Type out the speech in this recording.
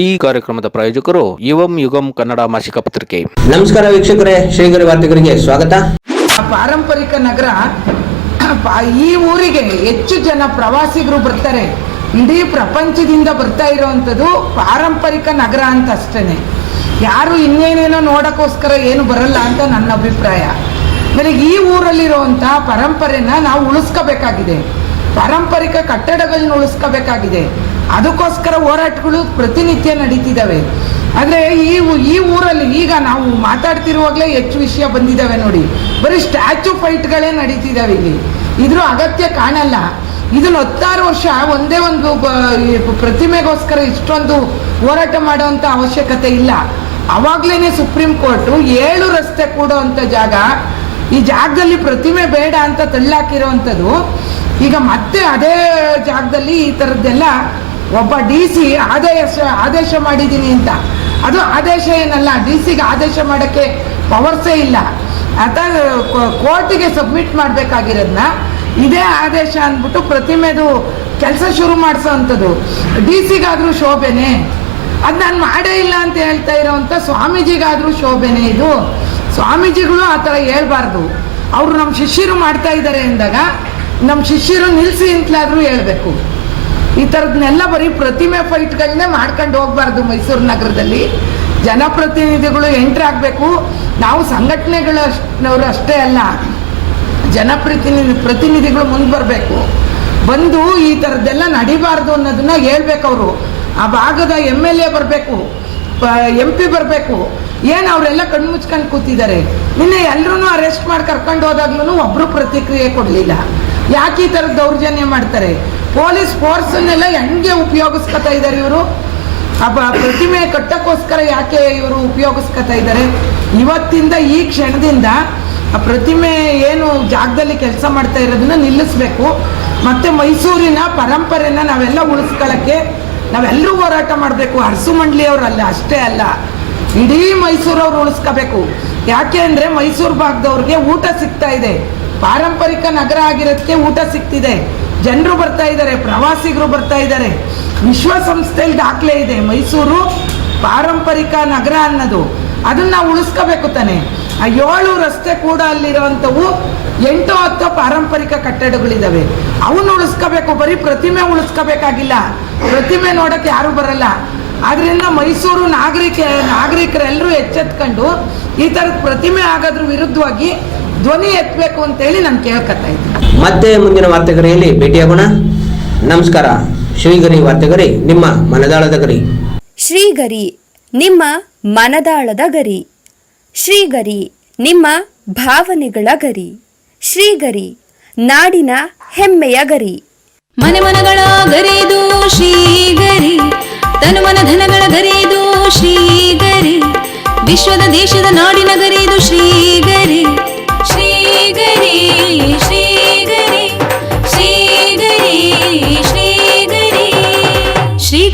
ಈ ಕಾರ್ಯಕ್ರಮದ ಪ್ರಾಯೋಜಕರು ಯುವಂ ಯುಗಂ ಕನ್ನಡ ಮಾಸಿಕ ಪತ್ರಿಕೆ. ನಮಸ್ಕಾರ ವೀಕ್ಷಕರೇ ಶ್ರೀಗರಿ ವಾರ್ತೆಗರಿಗೆ ಸ್ವಾಗತ. ಆ ಪಾರಂಪರಿಕ ನಗರ ಈ ಊರಿಗೆ ಹೆಚ್ಚು ಜನ ಪ್ರವಾಸಿಗರು ಬರ್ತಾರೆ. ಇಡೀ ಪ್ರಪಂಚದಿಂದ ಬರ್ತಾ ಇರೋವಂಥದ್ದು ಪಾರಂಪರಿಕ ನಗರ ಅಂತ ಅಷ್ಟೇ ಯಾರು ಇನ್ನೇನೇನೋ ನೋಡೋಕ್ಕೋಸ್ಕರ ಏನು ಬರಲ್ಲ ಅಂತ ನನ್ನ ಅಭಿಪ್ರಾಯ. ಆಮೇಲೆ ಈ ಊರಲ್ಲಿರುವಂಥ ಪರಂಪರೆನ ನಾವು ಉಳಿಸ್ಕೋಬೇಕಾಗಿದೆ. ಪಾರಂಪರಿಕ ಕಟ್ಟಡಗಳನ್ನ ಉಳಿಸ್ಕೋಬೇಕಾಗಿದೆ. ಅದಕ್ಕೋಸ್ಕರ ಹೋರಾಟಗಳು ಪ್ರತಿನಿತ್ಯ ನಡೀತಿದ್ದಾವೆ. ಆದರೆ ಈ ಈ ಊರಲ್ಲಿ ಈಗ ನಾವು ಮಾತಾಡ್ತಿರುವಾಗಲೇ ಹೆಚ್ಚು ವಿಷಯ ಬಂದಿದ್ದಾವೆ ನೋಡಿ. ಬರೀ ಸ್ಟ್ಯಾಚು ಫೈಟ್ಗಳೇ ನಡೀತಿದ್ದಾವೆ ಇಲ್ಲಿ. ಇದ್ರ ಅಗತ್ಯ ಕಾಣಲ್ಲ. ಇದನ್ನು ಹತ್ತಾರು ವರ್ಷ ಒಂದೇ ಒಂದು ಪ್ರತಿಮೆಗೋಸ್ಕರ ಇಷ್ಟೊಂದು ಹೋರಾಟ ಮಾಡುವಂಥ ಅವಶ್ಯಕತೆ ಇಲ್ಲ. ಅವಾಗ್ಲೇ ಸುಪ್ರೀಂ ಕೋರ್ಟು ಏಳು ರಸ್ತೆ ಕೂಡುವಂಥ ಜಾಗ. ಈ ಜಾಗದಲ್ಲಿ ಪ್ರತಿಮೆ ಬೇಡ ಅಂತ ತಳ್ಳಾಕಿರೋವಂಥದ್ದು ಈಗ ಮತ್ತೆ ಅದೇ ಜಾಗದಲ್ಲಿ ಈ ಥರದ್ದೆಲ್ಲ ಒಬ್ಬ ಡಿ ಸಿ ಆದೇಶ ಆದೇಶ ಮಾಡಿದ್ದೀನಿ ಅಂತ. ಅದು ಆದೇಶ ಏನಲ್ಲ ಡಿ ಸಿಗೆ ಆದೇಶ ಮಾಡೋಕ್ಕೆ ಪವರ್ಸೇ ಇಲ್ಲ. ಆತ ಕೋರ್ಟಿಗೆ ಸಬ್ಮಿಟ್ ಮಾಡಬೇಕಾಗಿರೋದನ್ನ ಇದೇ ಆದೇಶ ಅಂದ್ಬಿಟ್ಟು ಪ್ರತಿಮೆದು ಕೆಲಸ ಶುರು ಮಾಡಿಸೋ ಅಂಥದ್ದು ಡಿ ಸಿಗಾದರೂ ಶೋಭೆನೆ. ಅದು ನಾನು ಮಾಡೇ ಇಲ್ಲ ಅಂತ ಹೇಳ್ತಾ ಇರೋವಂಥ ಸ್ವಾಮೀಜಿಗಾದರೂ ಶೋಭೆನೆ ಇದು. ಸ್ವಾಮೀಜಿಗಳು ಆ ಥರ ಹೇಳ್ಬಾರ್ದು. ಅವರು ನಮ್ಮ ಶಿಷ್ಯರು ಮಾಡ್ತಾ ಇದ್ದಾರೆ ಅಂದಾಗ ನಮ್ಮ ಶಿಷ್ಯರು ನಿಲ್ಲಿಸಿ ಅಂತಲಾದರೂ ಹೇಳ್ಬೇಕು. ಈ ಥರದ್ನೆಲ್ಲ ಬರೀ ಪ್ರತಿಮೆ ಫೈಟ್ಗಳನ್ನೇ ಮಾಡ್ಕೊಂಡು ಹೋಗ್ಬಾರ್ದು ಮೈಸೂರು ನಗರದಲ್ಲಿ. ಜನಪ್ರತಿನಿಧಿಗಳು ಎಂಟ್ರ್ ಆಗಬೇಕು. ನಾವು ಸಂಘಟನೆಗಳವರು ಅಷ್ಟೇ ಅಲ್ಲ, ಜನಪ್ರತಿನಿಧಿ, ಪ್ರತಿನಿಧಿಗಳು ಮುಂದೆ ಬರಬೇಕು. ಬಂದು ಈ ಥರದ್ದೆಲ್ಲ ನಡಿಬಾರ್ದು ಅನ್ನೋದನ್ನ ಹೇಳ್ಬೇಕು ಅವರು. ಆ ಭಾಗದ ಎಂ ಎಲ್ ಎ ಬರಬೇಕು ಎಂ ಪಿ ಬರಬೇಕು. ಏನು ಅವರೆಲ್ಲ ಕಣ್ಣು ಮುಚ್ಕೊಂಡು ಕೂತಿದ್ದಾರೆ? ನಿನ್ನೆ ಎಲ್ಲರೂ ಅರೆಸ್ಟ್ ಮಾಡಿ ಕರ್ಕೊಂಡು ಹೋದಾಗ್ಲೂ ಒಬ್ಬರು ಪ್ರತಿಕ್ರಿಯೆ ಕೊಡಲಿಲ್ಲ. ಯಾಕೆ ಈ ಥರದ ದೌರ್ಜನ್ಯ ಮಾಡ್ತಾರೆ? ಪೊಲೀಸ್ ಫೋರ್ಸನ್ನೆಲ್ಲ ಹೆಂಗೆ ಉಪಯೋಗಿಸ್ಕೊತಾ ಇದ್ದಾರೆ ಇವರು? ಅಬ್ಬ ಪ್ರತಿಮೆ ಕಟ್ಟಕ್ಕೋಸ್ಕರ ಯಾಕೆ ಇವರು ಉಪಯೋಗಿಸ್ಕೊತಾ ಇದ್ದಾರೆ ಇವತ್ತಿಂದ ಈ ಕ್ಷಣದಿಂದ ಆ ಪ್ರತಿಮೆ ಏನು ಜಾಗದಲ್ಲಿ ಕೆಲಸ ಮಾಡ್ತಾ ಇರೋದನ್ನ ನಿಲ್ಲಿಸ್ಬೇಕು. ಮತ್ತೆ ಮೈಸೂರಿನ ಪರಂಪರೆನ ನಾವೆಲ್ಲ ಉಳಿಸ್ಕೊಳ್ಳೋಕ್ಕೆ ನಾವೆಲ್ಲರೂ ಹೋರಾಟ ಮಾಡಬೇಕು. ಅರಸು ಅಲ್ಲ, ಅಷ್ಟೇ ಅಲ್ಲ. ಇಡೀ ಮೈಸೂರವ್ರು ಉಳಿಸ್ಕೋಬೇಕು. ಯಾಕೆ ಅಂದರೆ ಮೈಸೂರು ಭಾಗದವ್ರಿಗೆ ಊಟ ಸಿಗ್ತಾ ಇದೆ. ಪಾರಂಪರಿಕ ನಗರ ಆಗಿರೋದಕ್ಕೆ ಊಟ ಸಿಗ್ತಿದೆ. ಜನರು ಬರ್ತಾ ಇದ್ದಾರೆ, ಪ್ರವಾಸಿಗರು ಬರ್ತಾ ಇದ್ದಾರೆ. ವಿಶ್ವಸಂಸ್ಥೆಯಲ್ಲಿ ದಾಖಲೆ ಇದೆ. ಮೈಸೂರು ಪಾರಂಪರಿಕ ನಗರ ಅನ್ನೋದು. ಅದನ್ನ ನಾವು ಉಳಿಸ್ಕೋಬೇಕು ತಾನೆ. ಆ ಏಳು ರಸ್ತೆ ಕೂಡ ಅಲ್ಲಿರುವಂಥವು ಎಂಟು ಹತ್ತು ಪಾರಂಪರಿಕ ಕಟ್ಟಡಗಳಿದ್ದಾವೆ ಅವನ್ನ ಉಳಿಸ್ಕೋಬೇಕು, ಬರೀ ಪ್ರತಿಮೆ ಉಳಿಸ್ಕೋಬೇಕಾಗಿಲ್ಲ. ಪ್ರತಿಮೆ ನೋಡಕ್ಕೆ ಯಾರು ಬರಲ್ಲ. ಆದ್ರಿಂದ ಮೈಸೂರು ನಾಗರಿಕ, ನಾಗರಿಕರೆಲ್ಲರೂ ಎಚ್ಚೆತ್ಕೊಂಡು ಈ ಥರದ ಪ್ರತಿಮೆ ಆಗೋದ್ರ ವಿರುದ್ಧವಾಗಿ ಧ್ವನಿ ಎತ್ತಬೇಕು ಅಂತೇಳಿ ನಾನು ಕೇಳ್ಕೊತಾ ಇದ್ದೀನಿ. ಮತ್ತೆ ಮುಂದಿನ ವಾರ್ತೆಗರಿಯಲ್ಲಿ ಭೇಟಿಯಾಗೋಣ. ನಮಸ್ಕಾರ. ಶ್ರೀಗರಿ ವಾರ್ತೆಗರಿ ನಿಮ್ಮ ಮನದಾಳದ ಗರಿ. ಶ್ರೀಗರಿ ನಿಮ್ಮ ಮನದಾಳದ ಗರಿ. ಶ್ರೀಗರಿ ನಿಮ್ಮ ಭಾವನೆಗಳ ಗರಿ. ಶ್ರೀಗರಿ ನಾಡಿನ ಹೆಮ್ಮೆಯ ಗರಿ. ಮನೆ ಮನಗಳ ಗರಿದು ಶ್ರೀಗರಿ ತನುಮನ ಧನಗಳ ಗರಿದು ಶ್ರೀಗರಿ. ವಿಶ್ವದ ದೇಶದ ನಾಡಿನ ಗರಿದು ಶ್ರೀಗರಿ.